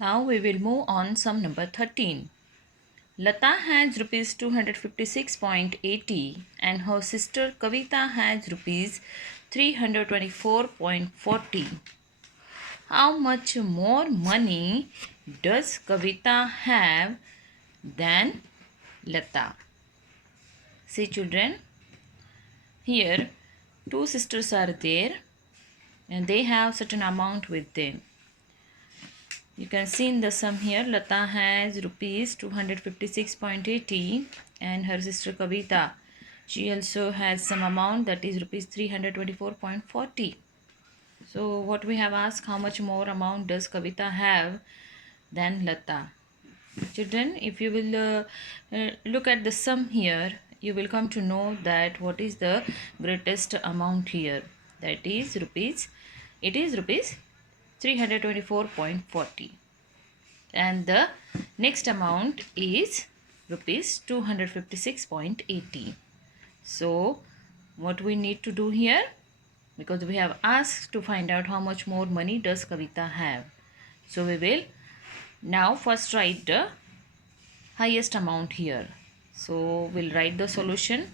Now we will move on sum number 13. Lata has rupees 256.80 and her sister Kavita has rupees 324.40. How much more money does Kavita have than Lata? See children, here two sisters are there and they have certain amount with them. You can see in the sum here, Lata has rupees 256.80 and her sister Kavita, she also has some amount, that is rupees 324.40. So what we have asked, how much more amount does Kavita have than Lata? Children, if you will look at the sum here, you will come to know that what is the greatest amount here. That is rupees, it is rupees 324.40. And the next amount is rupees 256.80. So what we need to do here, because we have asked to find out how much more money does Kavita have, so we will now first write the highest amount here. So we'll write the solution.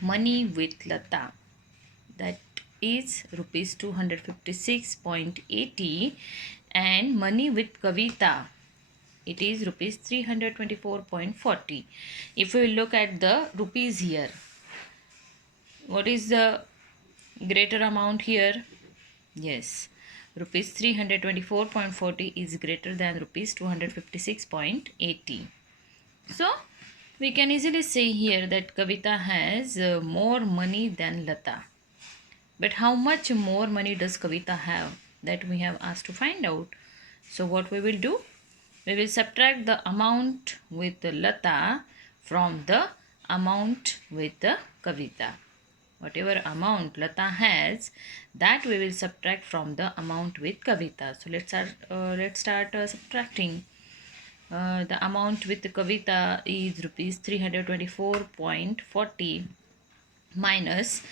Money with Lata, that is rupees 256.80, and money with Kavita, it is rupees 324.40. If we look at the rupees here, what is the greater amount here? Yes, rupees 324.40 is greater than rupees 256.80. So we can easily say here that Kavita has more money than Lata. But how much more money does Kavita have? That we have asked to find out. So what we will do? We will subtract the amount with the Lata from the amount with the Kavita. Whatever amount Lata has, that we will subtract from the amount with Kavita. So let's start subtracting. The amount with the Kavita is rupees 324.40 minus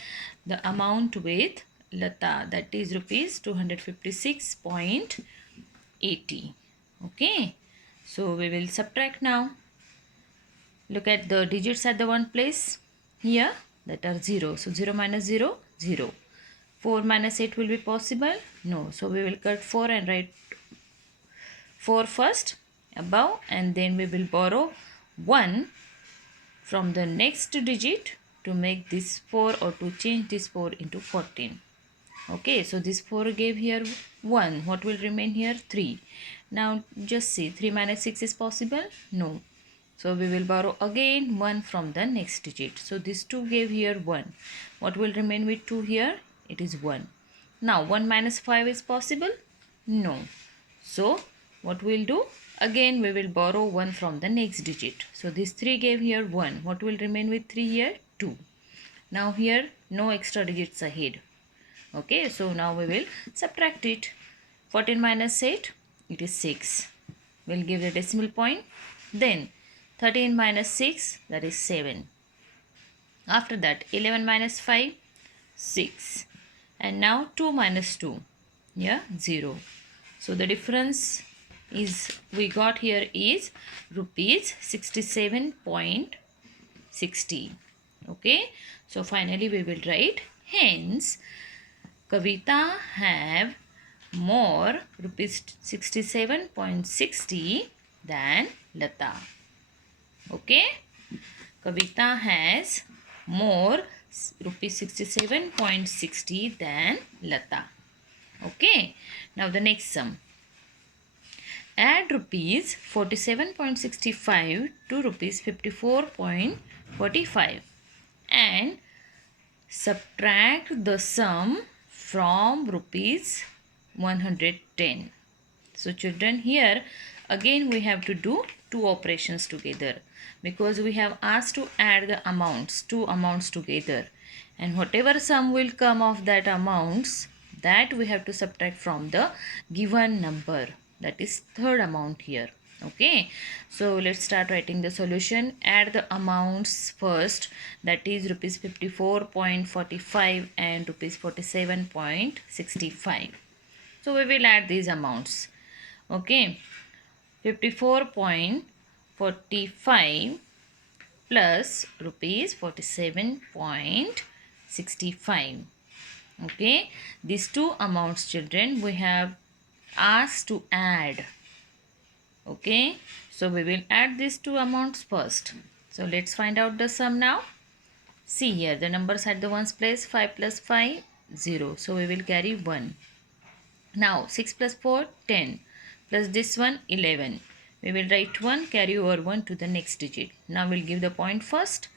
the amount with Lata, that is rupees 256.80. Okay, so we will subtract now. Look at the digits at the one place here, that are 0. So 0 minus 0, 0. 4 minus 8 will be possible? No. So we will cut 4 and write 4 first above, and then we will borrow 1 from the next digit to make this 4, or to change this 4 into 14. Okay, so this 4 gave here 1. What will remain here? 3. Now just see, 3 minus 6 is possible? No. So we will borrow again 1 from the next digit. So this 2 gave here 1. What will remain with 2 here? It is 1. Now 1 minus 5 is possible? No. So what we'll do? Again we will borrow 1 from the next digit. So this 3 gave here 1. What will remain with 3 here? 2. Now here no extra digits ahead. Okay, so now we will subtract it. 14 minus 8, it is 6. We'll give the decimal point. Then 13 minus 6, that is 7. After that 11 minus 5, 6. And now 2 minus 2, yeah, 0. So the difference is we got here is rupees 67.60. Okay, so finally we will write, hence Kavita have more rupees 67.60 than Lata. Okay, Kavita has more rupees 67.60 than Lata. Okay, now the next sum. Add rupees 47.65 to rupees 54.45 and subtract the sum from rupees 110. So children, here again we have to do two operations together, because we have asked to add the amounts, two amounts together, and whatever sum will come of that amounts, that we have to subtract from the given number, that is third amount here. Okay, so let's start writing the solution. Add the amounts first, that is rupees 54.45 and rupees 47.65. So we will add these amounts. Okay, 54.45 plus rupees 47.65. Okay, these two amounts, children, we have asked to add. Okay, so we will add these two amounts first. So let's find out the sum now. See here, the numbers at the ones place, 5 plus 5, 0. So we will carry 1. Now 6 plus 4, 10. Plus this one, 11. We will write 1, carry over 1 to the next digit. Now we'll give the point first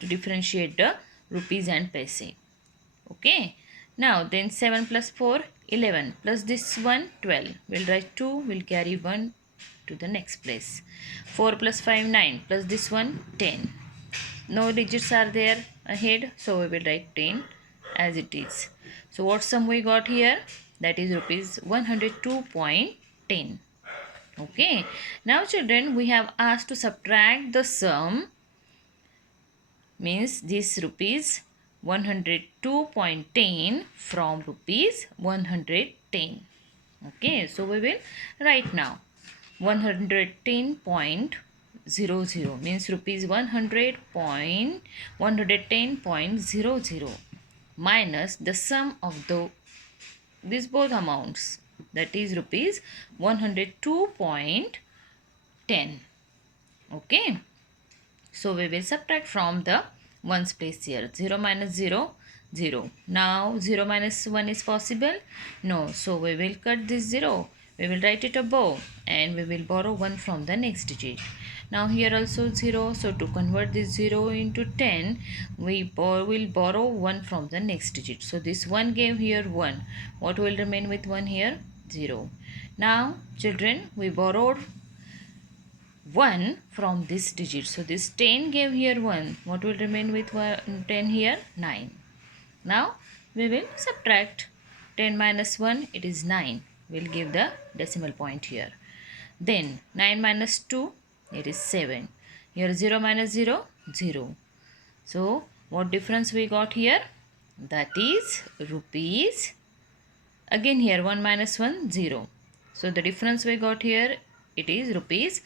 to differentiate the rupees and paise. Okay. Now then 7 plus 4, 11. Plus this one, 12. We'll write 2, we'll carry 1 to the next place. 4 plus 5, 9. Plus this one, 10. No digits are there ahead, so we will write 10 as it is. So what sum we got here? That is rupees 102.10. Okay. Now children, we have asked to subtract the sum, means this rupees 102.10 from rupees 110. Okay, so we will write now 110.00 means rupees 110.00 minus the sum of these both amounts, that is rupees 102.10. Okay, so we will subtract from the ones place here. 0 minus 0, 0. Now 0 minus 1 is possible? No. So we will cut this 0. We will write it above and we will borrow 1 from the next digit. Now here also 0. So to convert this 0 into 10, we will borrow 1 from the next digit. So this 1 gave here 1. What will remain with 1 here? 0. Now children, we borrowed 1 from this digit. So this 10 gave here 1. What will remain with 10 here? 9. Now we will subtract 10 minus 1. It is 9. We'll give the decimal point here. Then 9 minus 2. It is 7. Here 0 minus 0. 0. So what difference we got here? That is rupees. Again here 1 minus 1. 0. So the difference we got here, it is rupees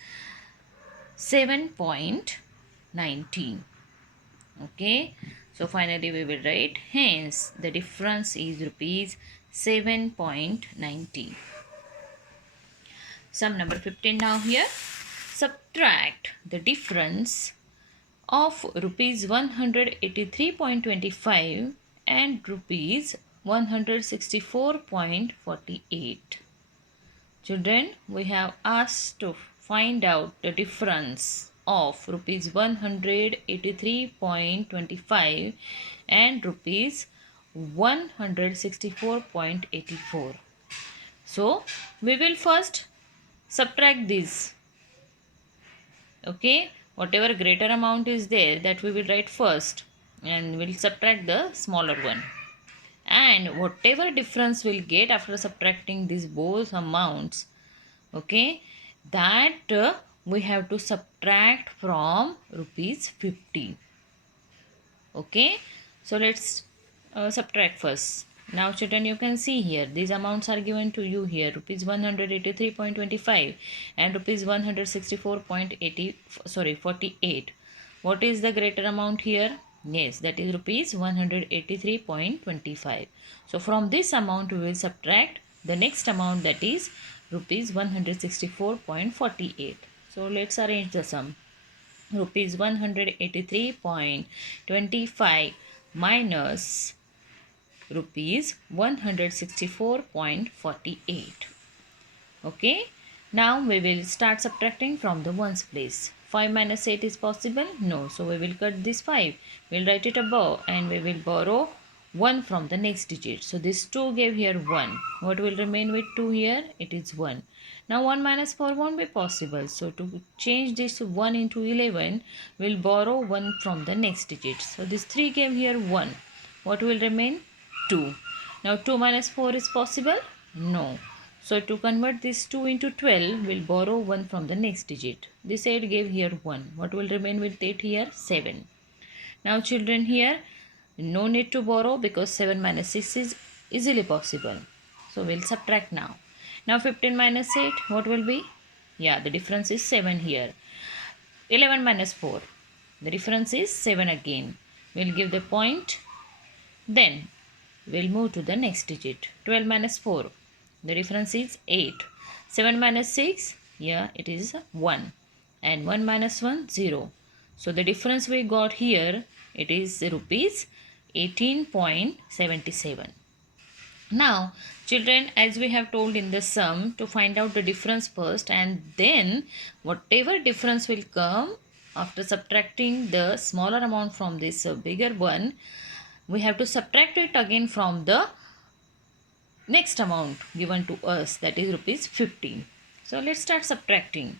7.19. Okay, so finally we will write, hence the difference is rupees 7.90. Sum number 15 now here. Subtract the difference of rupees 183.25 and rupees 164.48. Children, we have asked to find out the difference of rupees 183.25 and rupees 164.84. So we will first subtract these. Okay, whatever greater amount is there, that we will write first and we'll subtract the smaller one. And whatever difference we'll get after subtracting these both amounts, okay, that we have to subtract from rupees 50. Okay, so let's subtract first. Now children, you can see here these amounts are given to you here, rupees 183.25 and rupees 164.48. What is the greater amount here? Yes, that is rupees 183.25. So from this amount we will subtract the next amount, that is rupees 164.48. So let's arrange the sum. Rupees 183.25 minus rupees 164.48. Okay, now we will start subtracting from the ones place. 5 minus 8 is possible? No. So we will cut this 5. We'll write it above and we will borrow 1 from the next digit. So this 2 gave here 1. What will remain with 2 here? It is 1. Now 1 minus 4 won't be possible. So to change this 1 into 11, we'll borrow 1 from the next digit. So this 3 gave here 1. What will remain? 2. Now 2 minus 4 is possible? No. So to convert this 2 into 12, we'll borrow 1 from the next digit. This 8 gave here 1. What will remain with 8 here? 7. Now children, here no need to borrow because 7 minus 6 is easily possible. So we'll subtract now. Now 15 minus 8, what will be? Yeah, the difference is 7 here. 11 minus 4, the difference is 7 again. We'll give the point. Then we'll move to the next digit. 12 minus 4, the difference is 8. 7 minus 6, yeah, it is 1. And 1 minus 1, 0. So the difference we got here, it is rupees 18.77. Now, children, as we have told in the sum, to find out the difference first, and then whatever difference will come after subtracting the smaller amount from this bigger one, we have to subtract it again from the next amount given to us, that is rupees 50. So let's start subtracting.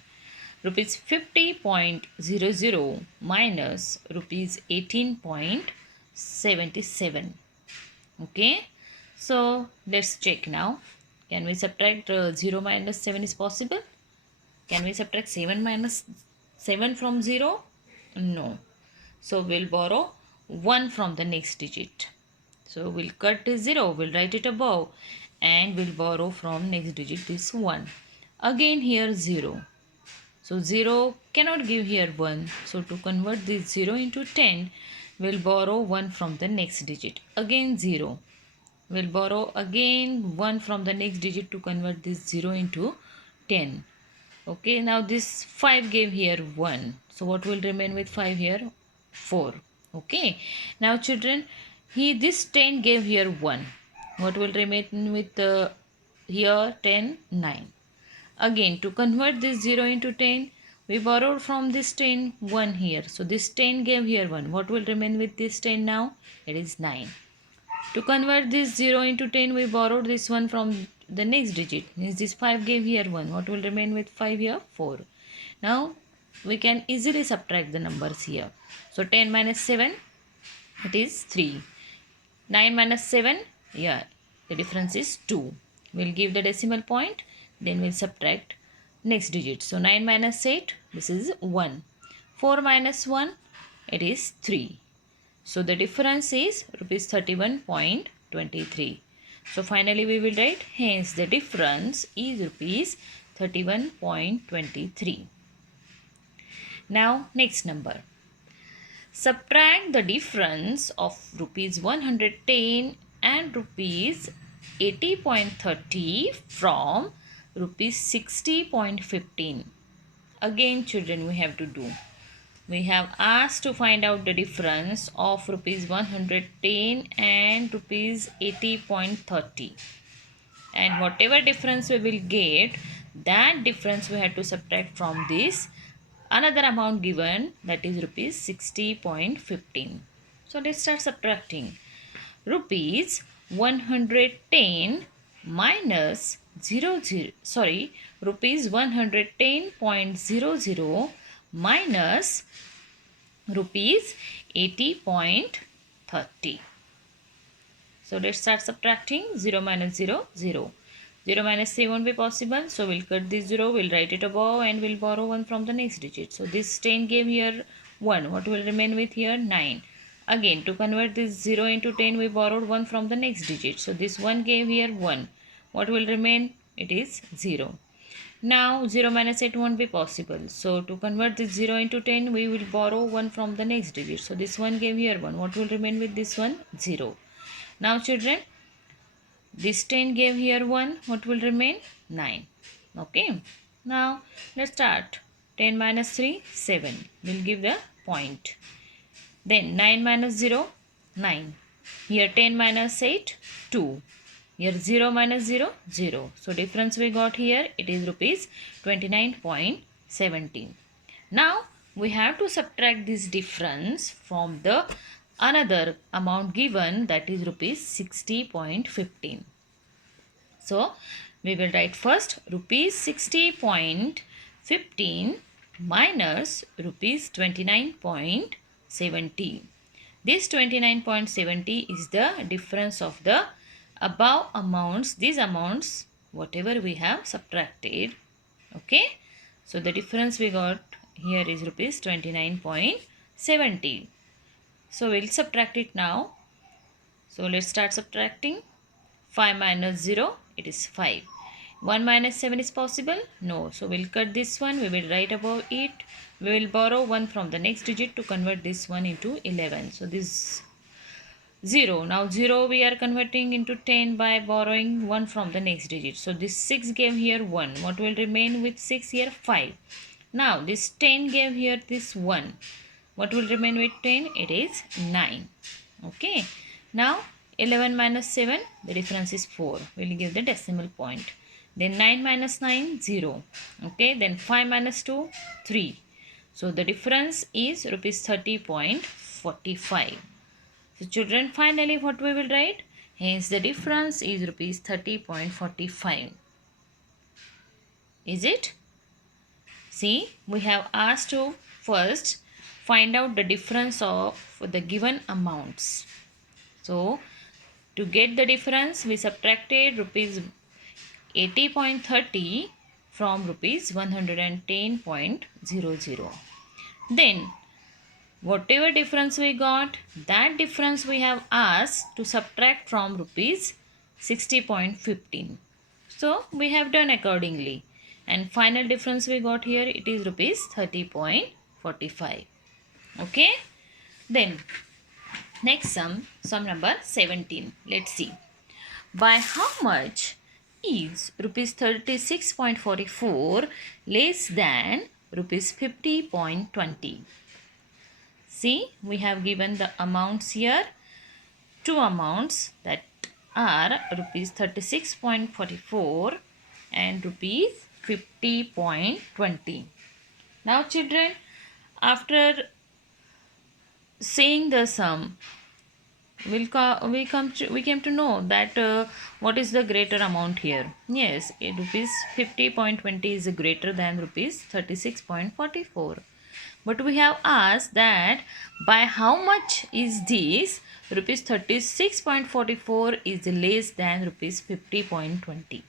Rupees 50.00 minus rupees 18.77. Okay, so let's check now. Can we subtract 0 minus 7 is possible? Can we subtract 7 minus 7 from 0? No. So we'll borrow 1 from the next digit. So we'll cut this 0, we'll write it above, and we'll borrow from next digit this 1. Again here 0. So 0 cannot give here 1. So to convert this 0 into 10, we'll borrow 1 from the next digit. Again 0. We'll borrow again 1 from the next digit to convert this 0 into 10. Okay, now this 5 gave here 1. So what will remain with 5 here? 4. Okay, now children, this 10 gave here 1. What will remain with here 10? 9. Again, to convert this 0 into 10, we borrowed from this 10 1 here. So this 10 gave here 1. What will remain with this 10 now? It is 9. To convert this 0 into 10, we borrowed this 1 from the next digit. Means this 5 gave here 1. What will remain with 5 here? 4. Now, we can easily subtract the numbers here. So, 10 minus 7, it is 3. 9 minus 7, yeah, the difference is 2. We'll give the decimal point, then we'll subtract next digit. So, 9 minus 8, this is 1. 4 minus 1, it is 3. So the difference is rupees 31.23. So finally we will write, hence the difference is rupees 31.23. Now next number. Subtract the difference of rupees 110 and rupees 80.30 from rupees 60.15. Again children, we have to do. We have asked to find out the difference of rupees 110 and rupees 80.30. And whatever difference we will get, that difference we have to subtract from this another amount given, that is rupees 60.15. So let's start subtracting. Rupees 110 minus rupees 110.00 minus rupees 80.30. So let's start subtracting. 0 minus 0, 0. 0 minus 3 won't be possible. So we'll cut this 0, we'll write it above, and we'll borrow 1 from the next digit. So this 10 gave here 1. What will remain with here? 9. Again, to convert this 0 into 10, we borrowed 1 from the next digit. So this 1 gave here 1. What will remain? It is 0. Now 0 minus 8 won't be possible. So to convert this 0 into 10, we will borrow 1 from the next digit. So this 1 gave here 1. What will remain with this one? 0. Now children, this 10 gave here 1. What will remain? 9. Okay. Now let's start. 10 minus 3, 7. We'll give the point. Then 9 minus 0, 9. Here 10 minus 8, 2. Here 0 minus 0, 0. So difference we got here, it is rupees 29.17. Now we have to subtract this difference from the another amount given, that is rupees 60.15. So we will write first rupees 60.15 minus rupees 29.70. This 29.70 is the difference of the above amounts, these amounts, whatever we have subtracted. Okay. So the difference we got here is rupees 29.70. So we'll subtract it now. So let's start subtracting. 5 minus 0, it is 5. 1 minus 7 is possible? No. So we'll cut this one. We will write above it. We will borrow 1 from the next digit to convert this one into 11. So this 0. Now 0 we are converting into 10 by borrowing 1 from the next digit. So this 6 gave here 1. What will remain with 6 here? 5. Now this 10 gave here this 1. What will remain with 10? It is 9. Okay. Now 11 minus 7, the difference is 4. We will give the decimal point. Then 9 minus 9, 0. Okay. Then 5 minus 2, 3. So the difference is rupees 30.45. So children, finally what we will write? Hence the difference is rupees 30.45. Is it? See, we have asked to first find out the difference of the given amounts. So to get the difference, we subtracted rupees 80.30 from rupees 110.00. Then whatever difference we got, that difference we have asked to subtract from rupees 60.15. So we have done accordingly. And final difference we got here, it is rupees 30.45. Okay. Then next sum number 17. Let's see. By how much is rupees 36.44 less than rupees 50.20? See, we have given the amounts here. Two amounts that are rupees 36.44 and rupees 50.20. Now children, after seeing the sum, we came to know that what is the greater amount here. Yes, rupees 50.20 is greater than rupees 36.44. But we have asked that by how much is this rupees 36.44 is less than rupees 50.20.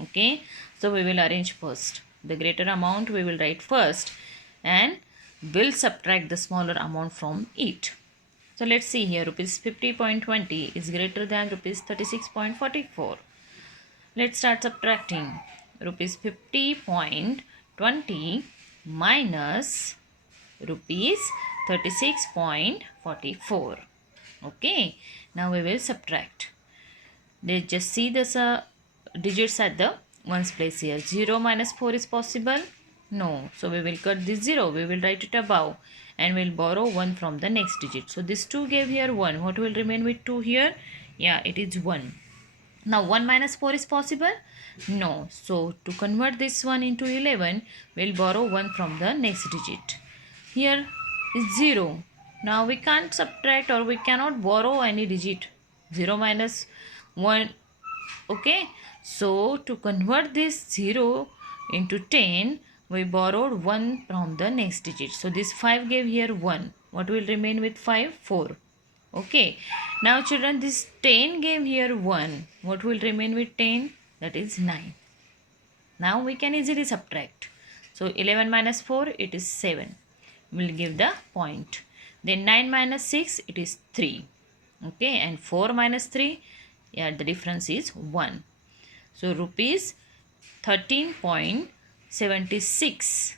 Okay, so we will arrange first. The greater amount we will write first and will subtract the smaller amount from it. So let's see here, rupees 50.20 is greater than rupees 36.44. Let's start subtracting. Rupees 50.20 minus rupees 36.44. Okay, now we will subtract. Let's just see the digits at the ones place here. 0 minus 4 is possible? No. So we will cut this 0. We will write it above and we'll borrow 1 from the next digit. So this 2 gave here 1. What will remain with 2 here? Yeah, it is 1. Now 1 minus 4 is possible? No. So to convert this one into 11, we'll borrow 1 from the next digit. Here is 0. Now we can't subtract or we cannot borrow any digit. 0 minus 1. Okay. So to convert this 0 into 10, we borrowed 1 from the next digit. So this 5 gave here 1. What will remain with 5? 4. Okay. Now children, this 10 gave here 1. What will remain with 10? That is 9. Now we can easily subtract. So 11 minus 4, it is 7. We will give the point. Then 9 minus 6, it is 3. Okay. And 4 minus 3, yeah, the difference is 1. So rupees 13.76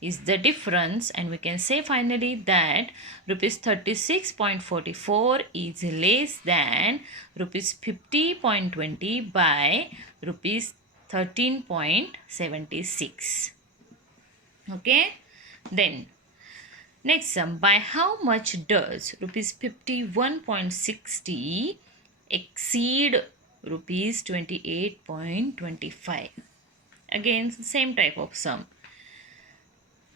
is the difference, and we can say finally that rupees 36.44 is less than rupees 50.20 by rupees 13.76. Okay. Then next sum, by how much does rupees 51.60 exceed rupees 28.25? Again, same type of sum.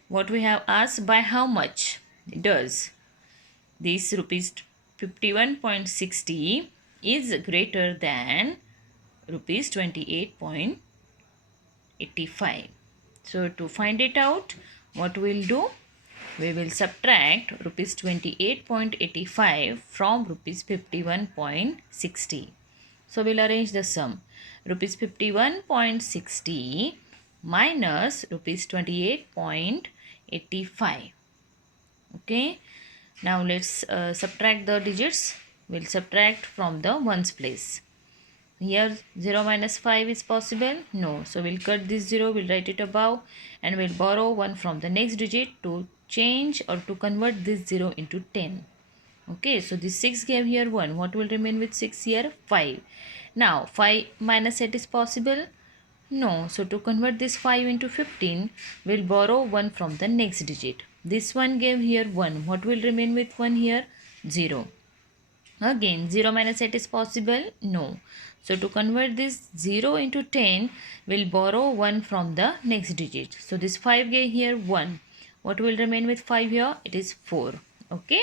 What we have asked, by how much does this rupees 51.60 is greater than rupees 28.85. So to find it out, what we'll do, we will subtract rupees 28.85 from rupees 51.60. So we'll arrange the sum. Rupees 51.60 minus rupees 28.85. Okay. Now let's subtract the digits. We'll subtract from the ones place. Here 0 minus 5 is possible? No. So we'll cut this 0, we'll write it above, and we'll borrow 1 from the next digit to change or to convert this 0 into 10. Okay, so this 6 gave here 1. What will remain with 6 here? 5. Now 5 minus 8 is possible? No. So to convert this 5 into 15, we'll borrow 1 from the next digit. This one gave here 1. What will remain with 1 here? 0. Again, 0 minus 8 is possible? No. So to convert this 0 into 10, we'll borrow 1 from the next digit. So this 5 gave here 1. What will remain with 5 here? It is 4. Okay.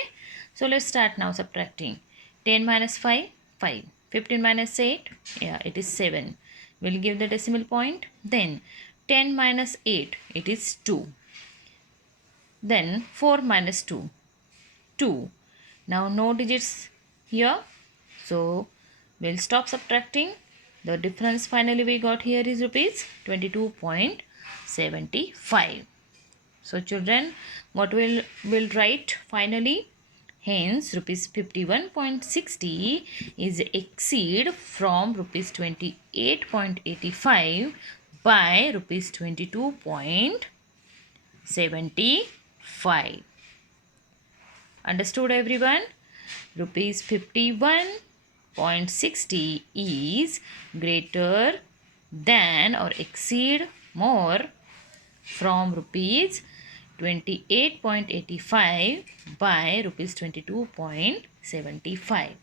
So let's start now subtracting. 10 minus 5, 5. 15 minus 8, yeah, it is 7. We'll give the decimal point. Then 10 minus 8, it is 2. Then 4 minus 2, 2. Now no digits here. So we'll stop subtracting. The difference finally we got here is rupees 22.75. So children, what we'll write finally? Hence rupees 51.60 is exceed from rupees 28.85 by rupees 22.75. Understood everyone? Rupees 51.60 is greater than or exceed more from rupees 28.85 by rupees 22.75.